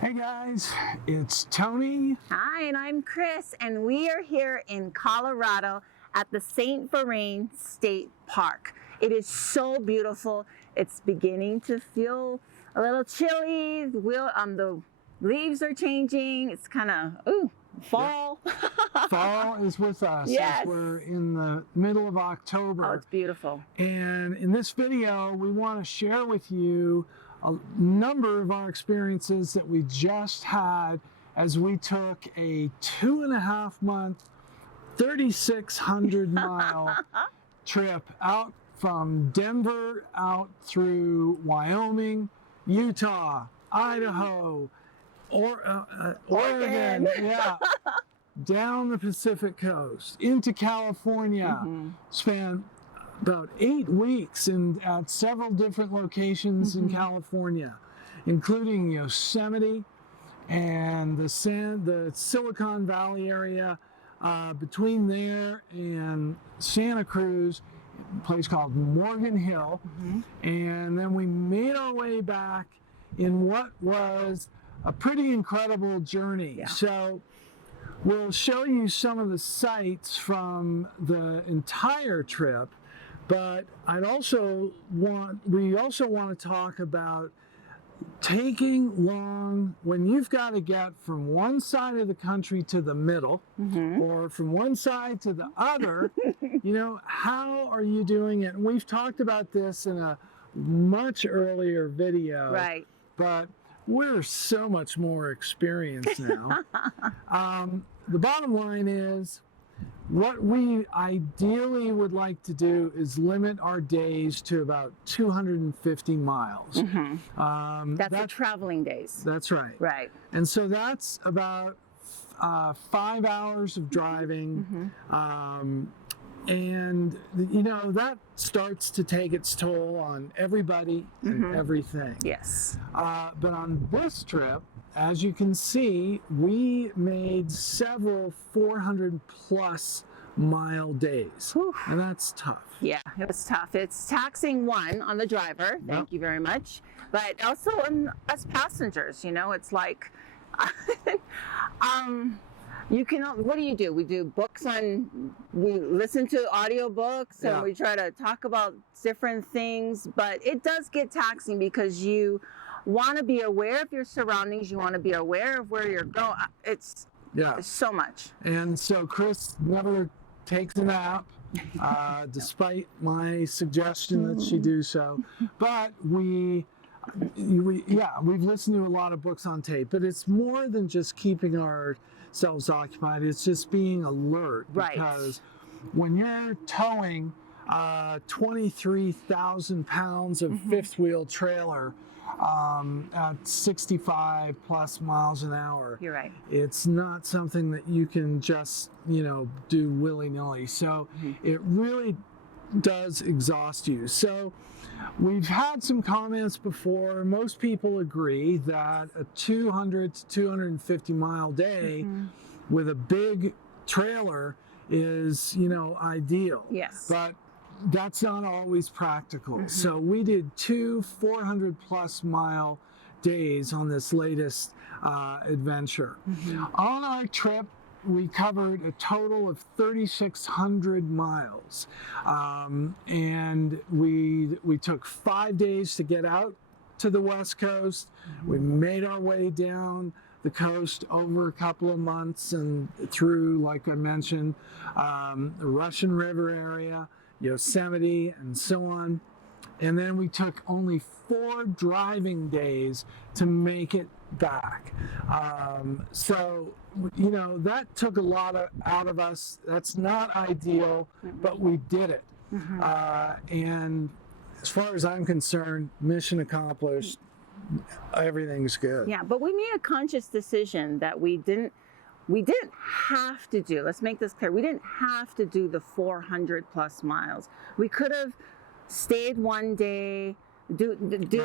Hey guys, it's Tony. Hi, and I'm Chris, and we are here in Colorado at the St. Vrain State Park. It is so beautiful. It's beginning to feel a little chilly. The leaves are changing. It's kind of, fall. Yeah. Fall is with us. Yes. We're in the middle of October. Oh, it's beautiful. And in this video, we want to share with you a number of our experiences that we just had as we took a 2.5 month, 3,600 mile trip out from Denver out through Wyoming, Utah, Idaho, Oregon, yeah, down the Pacific coast into California. Spent about 8 weeks at several different locations in California, including Yosemite and the Silicon Valley area, between there and Santa Cruz, a place called Morgan Hill. And then we made our way back in what was a pretty incredible journey. Yeah. So we'll show you some of the sights from the entire trip. But we also want to talk about taking long when you've got to get from one side of the country to the middle, or from one side to the other. How are you doing it? And we've talked about this in a much earlier video, Right. But we're so much more experienced now. The bottom line is, what we ideally would like to do is limit our days to about 250 miles. That's the traveling days. That's right. Right. And so that's about 5 hours of driving. And that starts to take its toll on everybody and everything. Yes. But on this trip, as you can see, we made several 400+ mile days. Whew. And that's tough. Yeah, it was tough. It's taxing on the driver. Thank you very much. But also on us passengers, it's like, what do? We do books we listen to audiobooks and we try to talk about different things, but it does get taxing because you want to be aware of your surroundings. You want to be aware of where you're going. It's so much. And so Chris never takes a nap, despite my suggestion that she do so. But we've listened to a lot of books on tape, but it's more than just keeping ourselves occupied. It's just being alert. Right. Because when you're towing 23,000 pounds of fifth wheel trailer at 65+ miles an hour, You're right. it's not something that you can just do willy-nilly. So it really does exhaust you. So we've had some comments before. Most people agree that a 200 to 250 mile day with a big trailer is ideal. Yes. But that's not always practical. So we did 2 400+ mile days on this latest adventure. On our trip, we covered a total of 3,600 miles. And we took 5 days to get out to the West Coast. We made our way down the coast over a couple of months and through, like I mentioned, the Russian River area, Yosemite, and so on. And then we took only 4 driving days to make it back. So that took a lot out of us. That's not ideal, but we did it. And as far as I'm concerned, mission accomplished. Everything's good. Yeah, but we made a conscious decision that we didn't have to do. Let's make this clear. We didn't have to do the 400+ miles. We could have stayed one day, do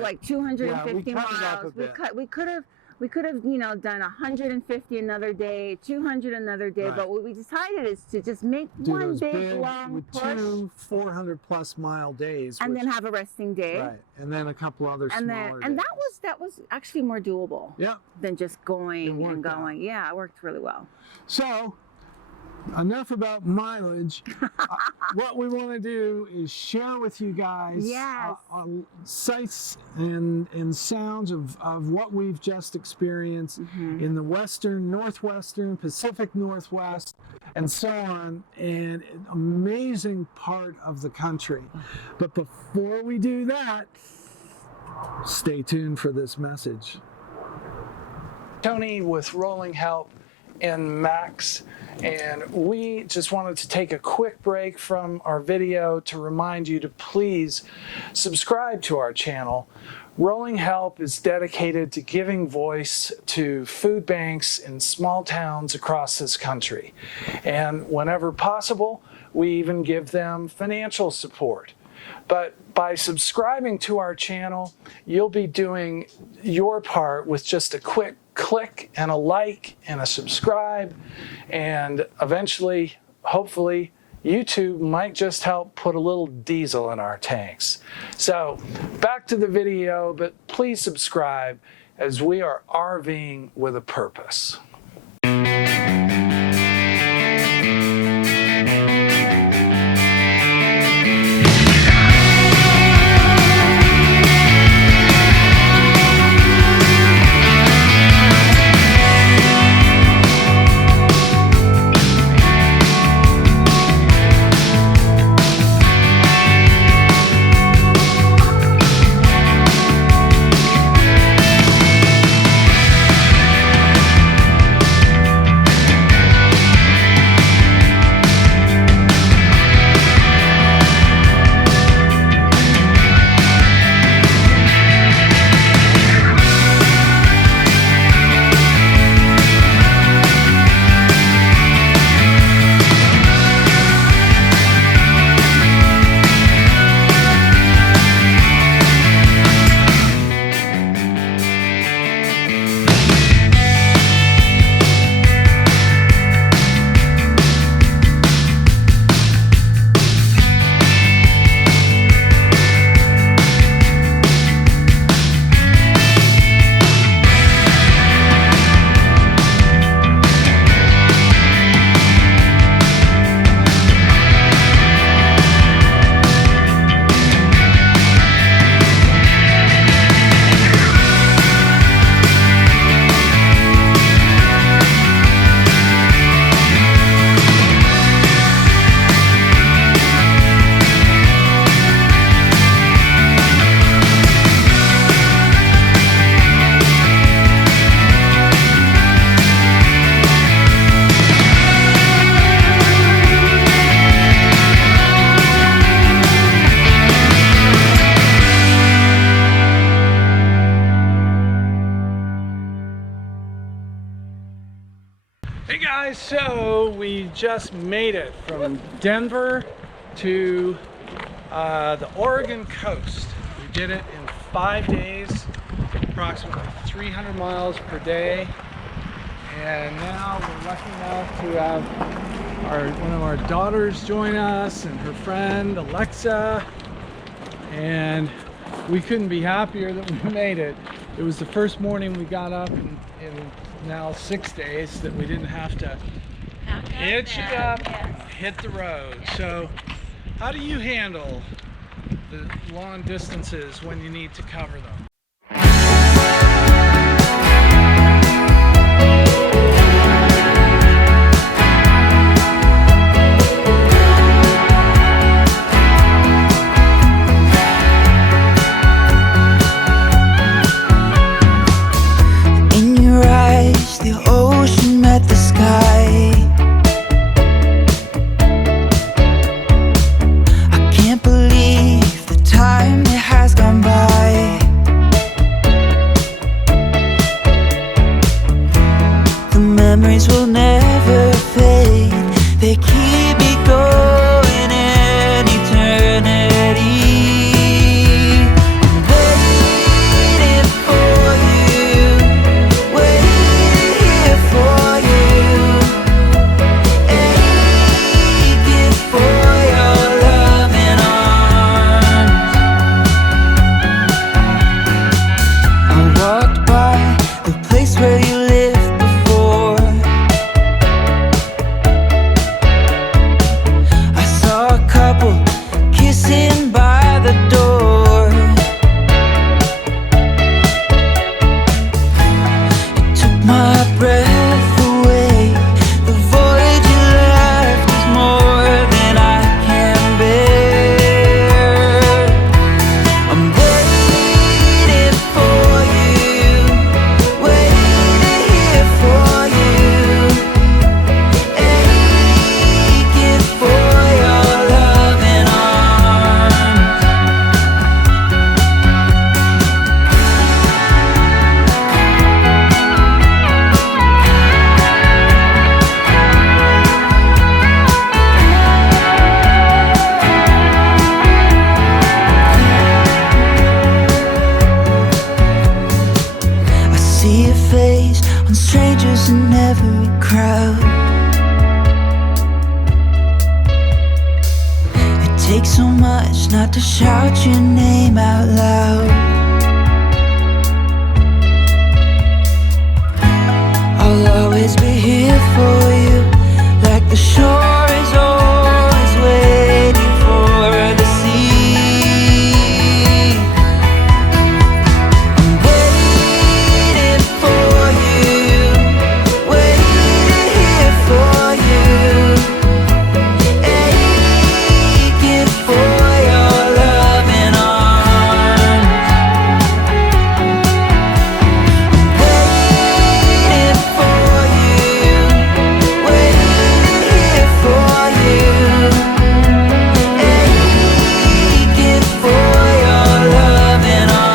like 250 miles. We could have We could have, you know, done 150 another day, 200 another day, Right. but what we decided is to just make Do one those big long with push, 2 400+ mile days, and which- then have a resting day. right, and then a couple other And smaller then, and days. that was actually more doable Yeah. than just going and worked out. going. Yeah, it worked really well. So, enough about mileage. What we want to do is share with you guys Yes. sights and sounds of what we've just experienced in the Western, Northwestern, Pacific Northwest, and so on, and an amazing part of the country. But before we do that, stay tuned for this message. Tony with Rolling Help and Max, and we just wanted to take a quick break from our video to remind you to please subscribe to our channel. Rolling Help is dedicated to giving voice to food banks in small towns across this country, and whenever possible we even give them financial support. But by subscribing to our channel, you'll be doing your part with just a quick click and a like and a subscribe, and eventually, hopefully, YouTube might just help put a little diesel in our tanks. So back to the video, but please subscribe as we are RVing with a purpose. Hey guys, so we just made it from Denver to the Oregon coast. We did it in 5 days, approximately 300 miles per day, and now we're lucky enough to have one of our daughters join us and her friend Alexa, and we couldn't be happier that we made it. It was the first morning we got up in now 6 days that we didn't have to hitch it up, hit the road. So how do you handle the long distances when you need to cover them? The ocean met the sky. I can't believe the time that has gone by. see your face on strangers in every crowd. It takes so much not to shout your name out loud. I'll always be here for you, like the shore is always waiting for the sea. I'm waiting for you, waiting here for you, aching for your loving arms. Waiting for you, waiting here for you, aching for your loving arms.